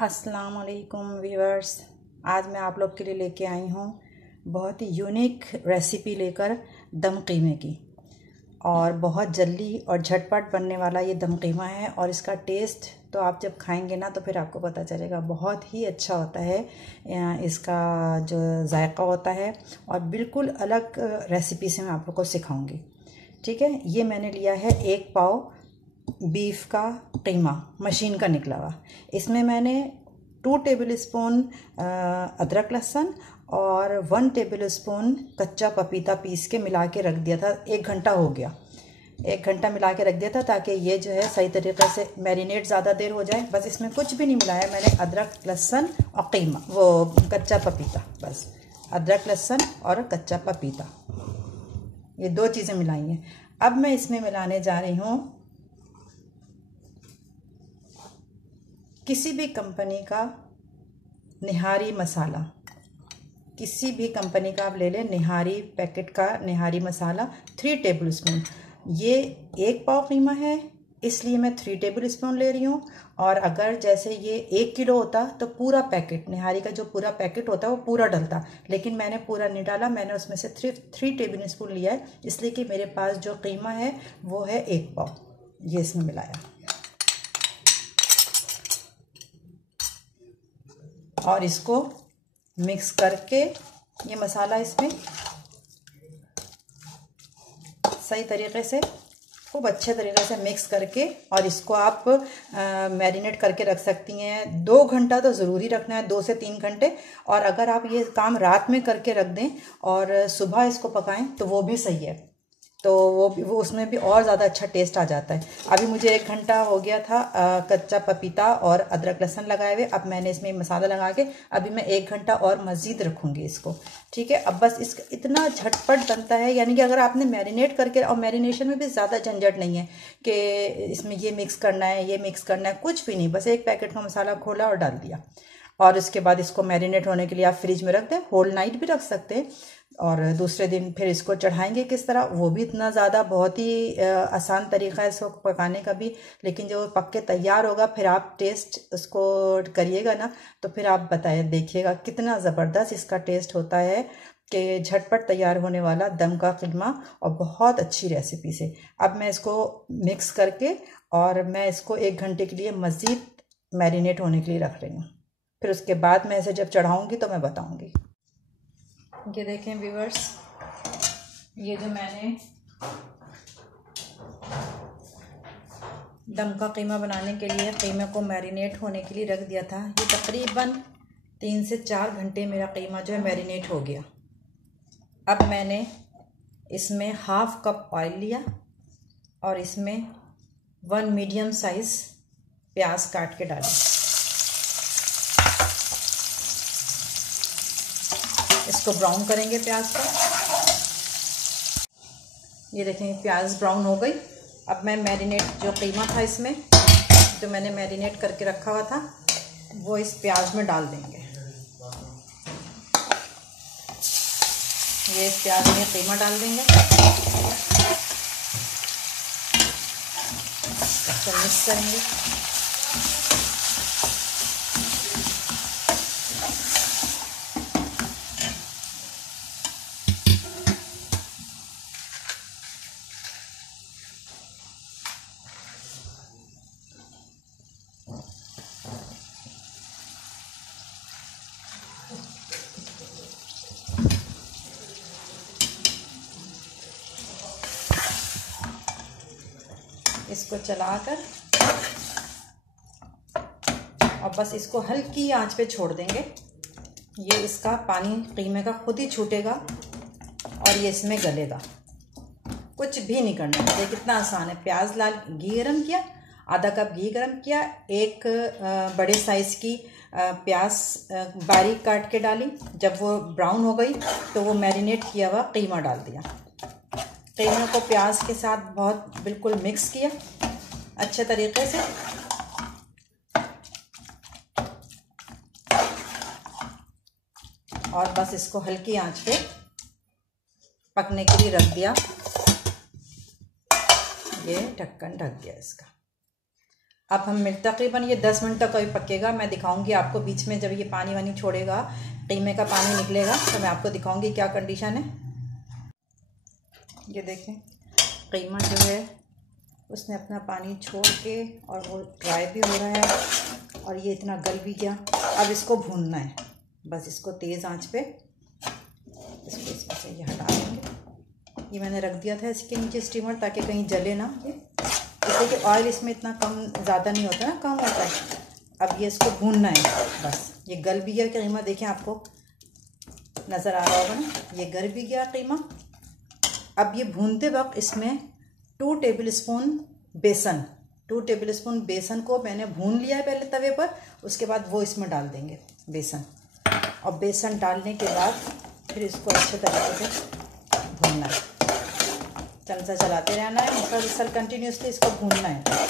अस्सलाम वालेकुम व्यूअर्स। आज मैं आप लोग के लिए लेके आई हूँ बहुत ही यूनिक रेसिपी लेकर दम कीमे की। और बहुत जल्दी और झटपट बनने वाला ये दम कीमा है। और इसका टेस्ट तो आप जब खाएंगे ना तो फिर आपको पता चलेगा, बहुत ही अच्छा होता है। इसका जो जायका होता है और बिल्कुल अलग रेसिपी से मैं आप लोग को सिखाऊंगी। ठीक है, ये मैंने लिया है 1 पाव बीफ का कीमा, मशीन का निकला हुआ। इसमें मैंने 2 टेबल स्पून अदरक लहसुन और 1 टेबल स्पून कच्चा पपीता पीस के मिला के रख दिया था। 1 घंटा हो गया, 1 घंटा मिला के रख दिया था ताकि ये जो है सही तरीके से मैरिनेट ज़्यादा देर हो जाए। बस इसमें कुछ भी नहीं मिलाया मैंने, अदरक लहसुन और कीमा, वो कच्चा पपीता, बस अदरक लहसुन और कच्चा पपीता, ये 2 चीज़ें मिलाई हैं। अब मैं इसमें मिलाने जा रही हूँ किसी भी कंपनी का निहारी मसाला, किसी भी कंपनी का आप ले लें, निहारी पैकेट का निहारी मसाला 3 टेबल स्पून। ये 1 पाव कीमा है इसलिए मैं 3 टेबल स्पून ले रही हूँ। और अगर जैसे ये 1 किलो होता तो पूरा पैकेट, निहारी का जो पूरा पैकेट होता है वो पूरा डलता, लेकिन मैंने पूरा नहीं डाला। मैंने उसमें से 3 टेबल स्पून लिया है, इसलिए कि मेरे पास जो कीमा है वो है 1 पाव। ये इसमें मिलाया और इसको मिक्स करके ये मसाला इसमें सही तरीके से, खूब अच्छे तरीके से मिक्स करके, और इसको आप मैरिनेट करके रख सकती हैं। 2 घंटा तो ज़रूरी रखना है, 2 से 3 घंटे। और अगर आप ये काम रात में करके रख दें और सुबह इसको पकाएं तो वो भी सही है, तो वो उसमें भी और ज़्यादा अच्छा टेस्ट आ जाता है। अभी मुझे 1 घंटा हो गया था कच्चा पपीता और अदरक लहसुन लगाए हुए। अब मैंने इसमें मसाला लगा के अभी मैं 1 घंटा और मज़ीद रखूँगी इसको। ठीक है, अब बस इसका इतना झटपट बनता है, यानी कि अगर आपने मैरिनेट करके, और मैरिनेशन में भी ज़्यादा झंझट नहीं है कि इसमें ये मिक्स करना है, ये मिक्स करना है, कुछ भी नहीं। बस 1 पैकेट का मसाला खोला और डाल दिया, और उसके बाद इसको मैरिनेट होने के लिए आप फ्रिज में रख दें। होल नाइट भी रख सकते हैं, और दूसरे दिन फिर इसको चढ़ाएंगे किस तरह, वो भी इतना ज़्यादा बहुत ही आसान तरीका है इसको पकाने का भी। लेकिन जब पक के तैयार होगा फिर आप टेस्ट उसको करिएगा ना, तो फिर आप बताइए, देखिएगा कितना ज़बरदस्त इसका टेस्ट होता है कि झटपट तैयार होने वाला दम का कीमा, और बहुत अच्छी रेसिपी से। अब मैं इसको मिक्स करके और मैं इसको 1 घंटे के लिए मज़ीद मैरिनेट होने के लिए रख रही हूँ। फिर उसके बाद मैं इसे जब चढ़ाऊँगी तो मैं बताऊँगी। ये देखें व्यूअर्स, ये जो मैंने दम का कीमा बनाने के लिए कीमे को मैरिनेट होने के लिए रख दिया था, ये तकरीबन 3 से 4 घंटे मेरा कीमा जो है मैरिनेट हो गया। अब मैंने इसमें 1/2 कप ऑयल लिया और इसमें 1 मीडियम साइज़ प्याज काट के डाली। इसको ब्राउन करेंगे प्याज को। ये देखें प्याज ब्राउन हो गई। अब मैं मैरिनेट जो कीमा था इसमें, जो मैंने मैरिनेट करके रखा हुआ था, वो इस प्याज में डाल देंगे। ये इस प्याज में कीमा डाल देंगे, इसको मिक्स करेंगे। इसको चलाकर और बस इसको हल्की आंच पे छोड़ देंगे। ये इसका पानी कीमे का खुद ही छूटेगा और ये इसमें गलेगा, कुछ भी नहीं करना है। ये कितना आसान है। प्याज लाल घी गरम किया, आधा कप घी गरम किया, 1 बड़े साइज़ की प्याज बारीक काट के डाली। जब वो ब्राउन हो गई तो वो मैरिनेट किया हुआ कीमा डाल दिया। कीमे को प्याज के साथ बहुत बिल्कुल मिक्स किया अच्छे तरीके से, और बस इसको हल्की आंच पे पकने के लिए रख दिया। ये ढक्कन ढक गया इसका। अब हम तकरीबन ये 10 मिनट तक अभी पकेगा। मैं दिखाऊंगी आपको बीच में, जब ये पानी वानी छोड़ेगा, कीमे का पानी निकलेगा, तो मैं आपको दिखाऊंगी क्या कंडीशन है। ये देखें, कीमा जो है उसने अपना पानी छोड़ के और वो ड्राई भी हो रहा है और ये इतना गल भी गया। अब इसको भूनना है, बस इसको तेज़ आंच पे इसको इसमें से ये हटा देंगे। ये मैंने रख दिया था इसके नीचे स्टीमर, ताकि कहीं जले ना, इसलिए कि ऑयल इसमें इतना कम ज़्यादा नहीं होता ना, कम होता है। अब ये इसको भूनना है बस। ये गल भी गया कीमा, देखें आपको नज़र आ रहा होगा ना, ये गल भी गया कीमा। अब ये भूनते वक्त इसमें 2 टेबलस्पून बेसन, 2 टेबलस्पून बेसन को मैंने भून लिया है पहले तवे पर, उसके बाद वो इसमें डाल देंगे बेसन। और बेसन डालने के बाद फिर इसको अच्छे तरीके से भूनना है, चमचा चलाते रहना है, मुसलसल कंटिन्यूसली इसको भूनना है।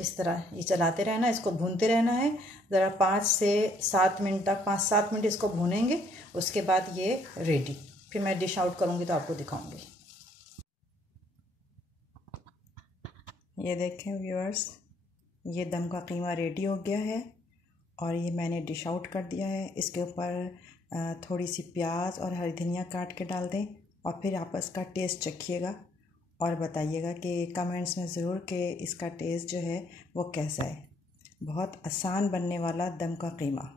इस तरह ये चलाते रहना है, इसको भूनते रहना है ज़रा 5 से 7 मिनट तक, 5-7 मिनट इसको भूनेंगे। उसके बाद ये रेडी, फिर मैं डिश आउट करूँगी तो आपको दिखाऊंगी। ये देखें व्यूअर्स, ये दम का कीमा रेडी हो गया है और ये मैंने डिश आउट कर दिया है। इसके ऊपर थोड़ी सी प्याज और हरी धनिया काट के डाल दें और फिर आप इसका टेस्ट चखिएगा और बताइएगा कि कमेंट्स में ज़रूर कि इसका टेस्ट जो है वो कैसा है। बहुत आसान बनने वाला दम का कीमा।